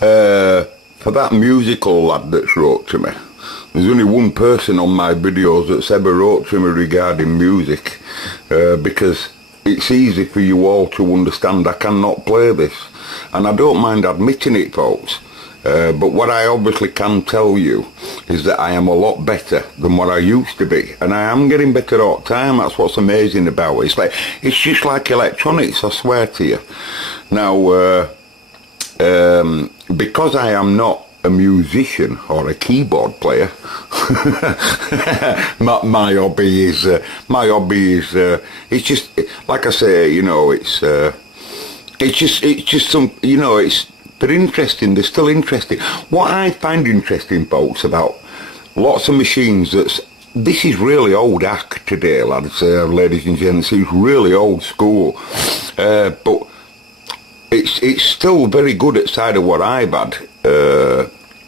For that musical lad that's wrote to me, there's only one person on my videos that's ever wrote to me regarding music, because it's easy for you all to understand I cannot play this, and I don't mind admitting it, folks. But what I obviously can tell you is that I am a lot better than what I used to be, and I am getting better all the time. That's what's amazing about it. It's just like electronics, I swear to you. Now, because I am not a musician or a keyboard player, my hobby is it's just like I say, you know, it's just some, you know, they're interesting, they're still interesting. What I find interesting, folks, about lots of machines, this is really old hack today, lads, ladies and gents. It's really old school, but it's still very good outside of what I've had.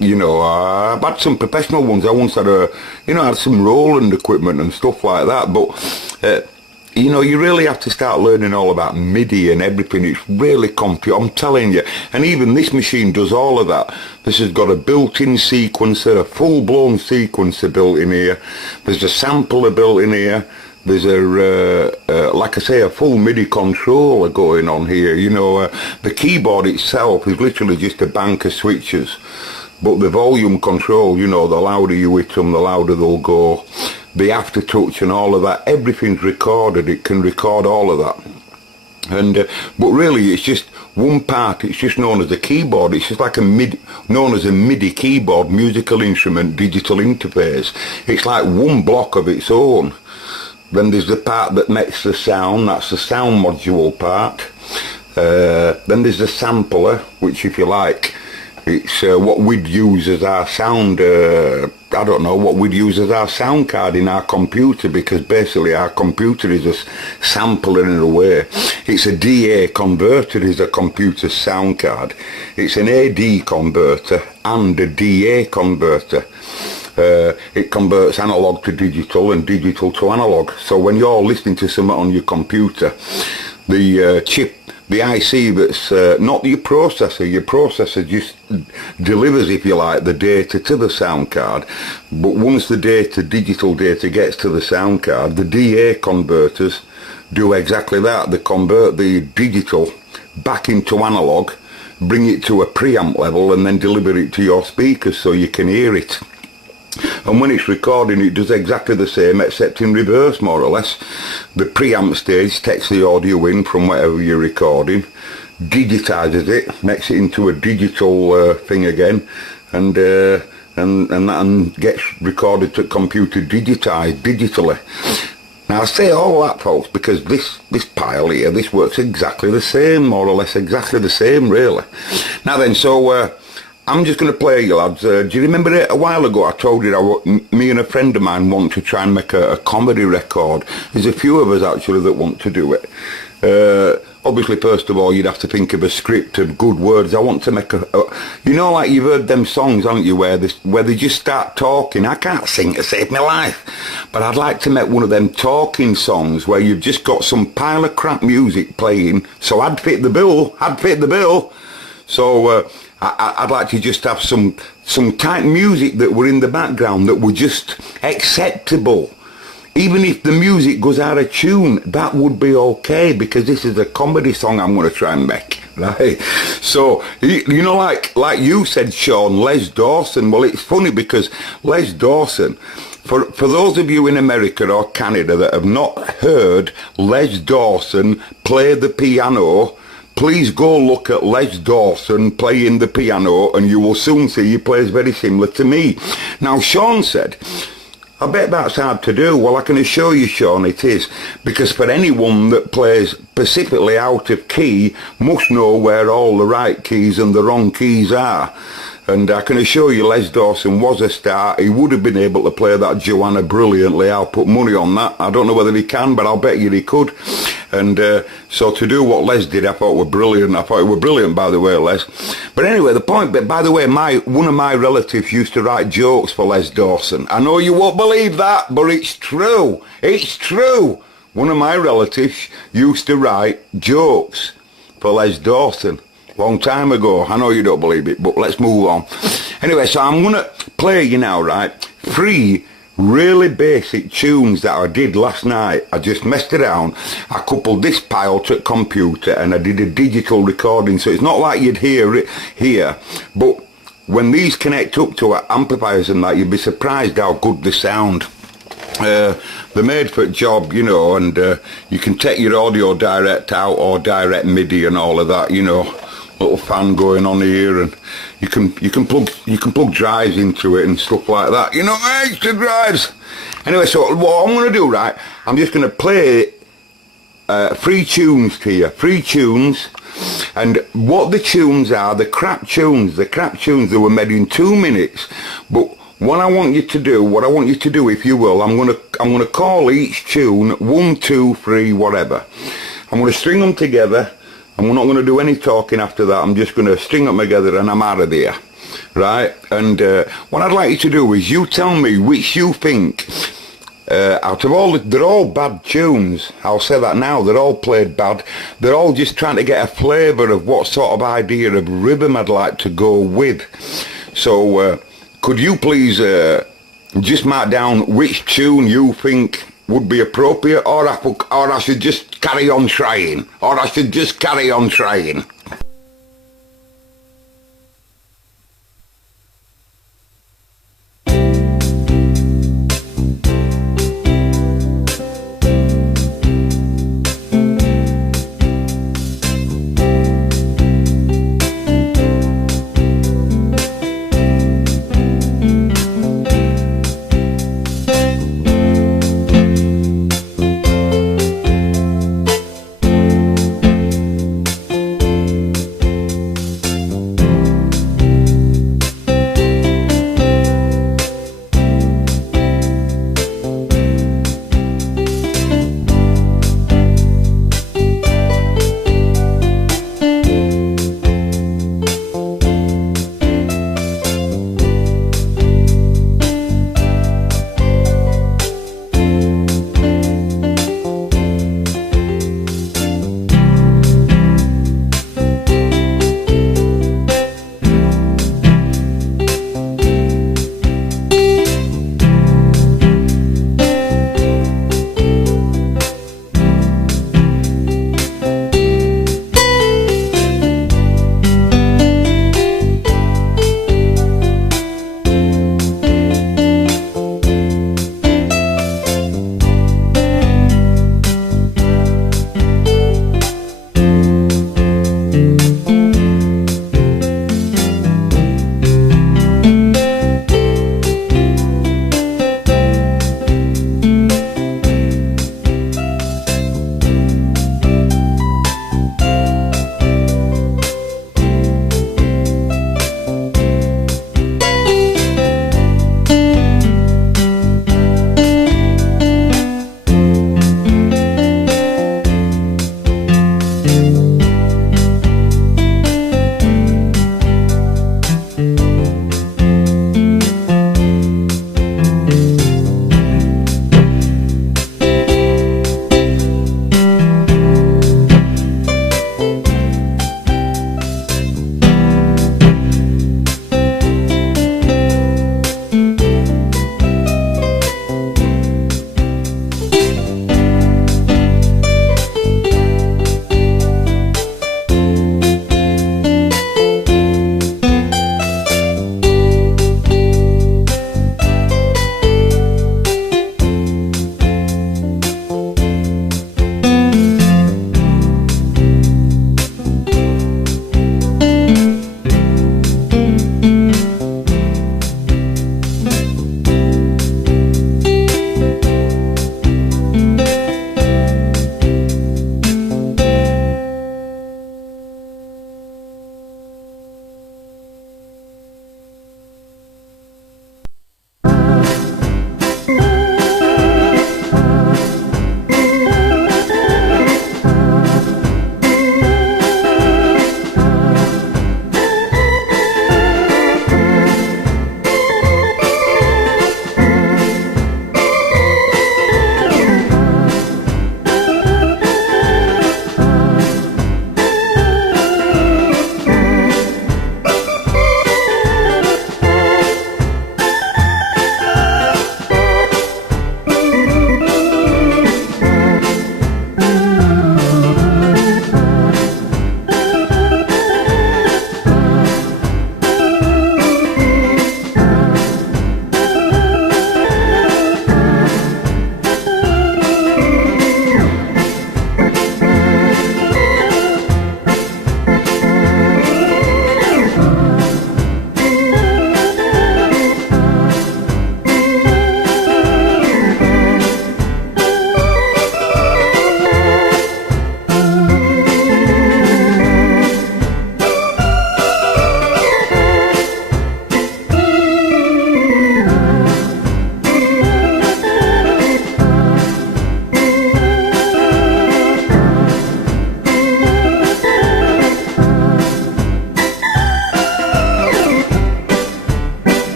You know, I've had some professional ones. I once had had some Roland equipment and stuff like that, but you know, you really have to start learning all about MIDI and everything. It's really I'm telling you. And even this machine does all of that. This has got a built-in sequencer, a full-blown sequencer built in here. There's a sampler built in here. There's like I say, a full MIDI controller going on here. You know, the keyboard itself is literally just a bank of switches. But the volume control, you know, the louder you hit them, the louder they'll go. The aftertouch and all of that, everything's recorded. It can record all of that. And but really, it's just one part. It's just known as a keyboard. It's just like known as a MIDI keyboard, musical instrument, digital interface. It's like one block of its own. Then there's the part that makes the sound. That's the sound module part. Then there's the sampler, which, if you like, it's what we'd use as our sound, I don't know, what we'd use as our sound card in our computer, because basically our computer is a sampler in a way. It's a DA converter, is a computer sound card. It's an AD converter and a DA converter. It converts analog to digital and digital to analog. So when you're listening to something on your computer, the chip, the IC that's not your processor just delivers, if you like, the data to the sound card. But once the digital data gets to the sound card, the DA converters do exactly that. They convert the digital back into analog, bring it to a preamp level, and then deliver it to your speakers so you can hear it. And when it's recording, it does exactly the same, except in reverse, more or less. The preamp stage takes the audio in from whatever you're recording, digitizes it, makes it into a digital thing again, and gets recorded to computer digitized digitally. Now I say all that, folks, because this pile here, this works exactly the same, more or less exactly the same, really. Now then, so I'm just going to play you, lads. Do you remember it a while ago I told you me and a friend of mine want to try and make a comedy record? There's a few of us actually that want to do it. Obviously, first of all, you'd have to think of a script of good words. I want to make you know, like you've heard them songs, haven't you, where they just start talking. I can't sing to save my life, but I'd like to make one of them talking songs where you've just got some pile of crap music playing. So I'd fit the bill. So I'd like to just have some type music that were in the background that were just acceptable. Even if the music goes out of tune, that would be okay, because this is a comedy song I'm going to try and make, right? So, you know, like you said, Sean, Les Dawson. Well, it's funny because Les Dawson, for those of you in America or Canada that have not heard Les Dawson play the piano, please go look at Les Dawson playing the piano, and you will soon see he plays very similar to me. Now, Sean said, I bet that's hard to do. Well, I can assure you, Sean, it is. Because for anyone that plays specifically out of key, must know where all the right keys and the wrong keys are. And I can assure you Les Dawson was a star. He would have been able to play that Joanna brilliantly. I'll put money on that. I don't know whether he can, but I'll bet you he could. And so to do what Les did, I thought were brilliant. I thought it were brilliant, by the way, Les. But anyway, the point, but by the way, one of my relatives used to write jokes for Les Dawson. I know you won't believe that, but it's true. It's true. One of my relatives used to write jokes for Les Dawson. Long time ago. I know you don't believe it, but let's move on. Anyway, so I'm going to play you now, right? 3 really basic tunes that I did last night. I just messed around. I coupled this pile to a computer and I did a digital recording, so it's not like you'd hear it here, but when these connect up to amplifiers and that, you'd be surprised how good they sound. They're made for a job, you know, and you can take your audio direct out or direct MIDI and all of that, you know. Little fan going on here, and you can plug drives into it and stuff like that, you know, extra drives. Anyway, so what I'm going to do, right, I'm just going to play 3 tunes to you, 3 tunes, and what the tunes are, the crap tunes that were made in 2 minutes. But what I want you to do, if you will, I'm going to call each tune 1, 2, 3, whatever. I'm going to string them together, and we're not going to do any talking after that. I'm just going to string them together and I'm out of there, right? And what I'd like you to do is you tell me which you think, out of all, they're all bad tunes. I'll say that now, they're all played bad. They're all just trying to get a flavour of what sort of idea of rhythm I'd like to go with. So could you please just mark down which tune you think would be appropriate, or I should just carry on trying,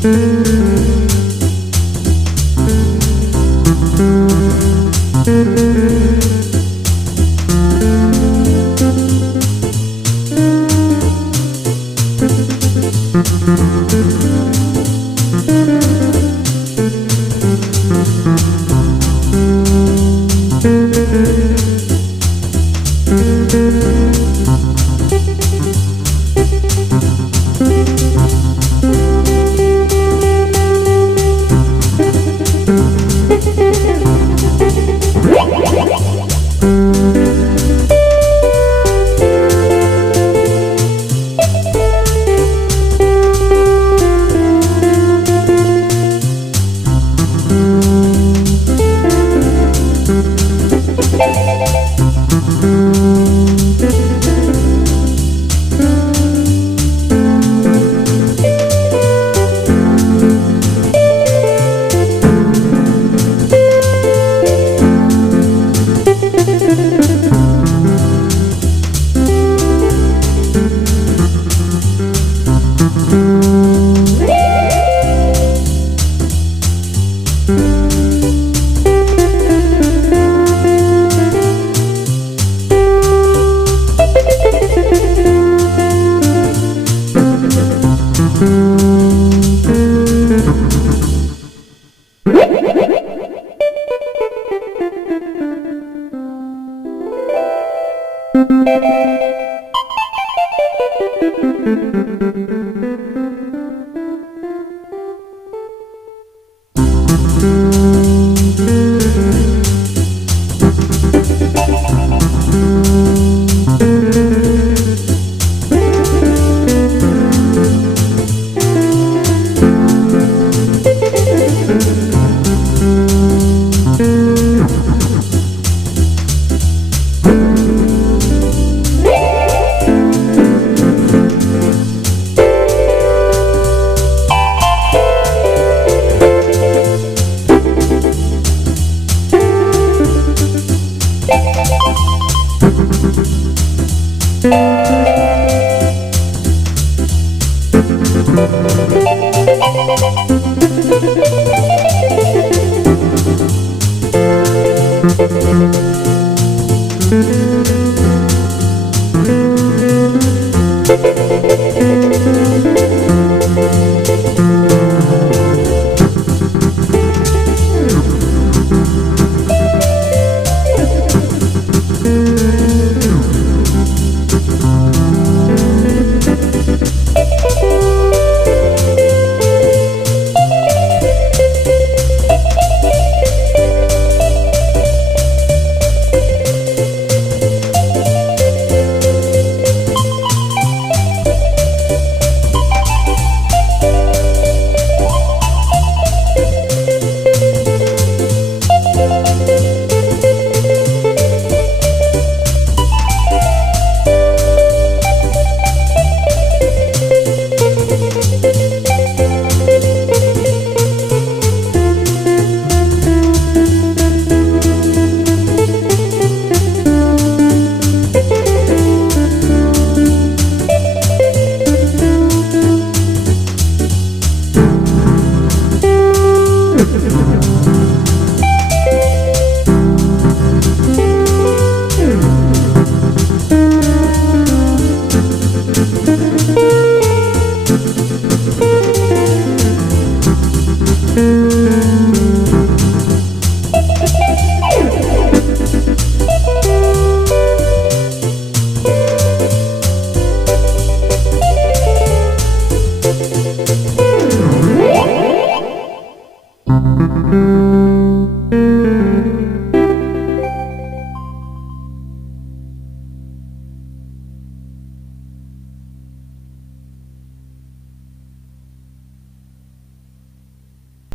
Thank you.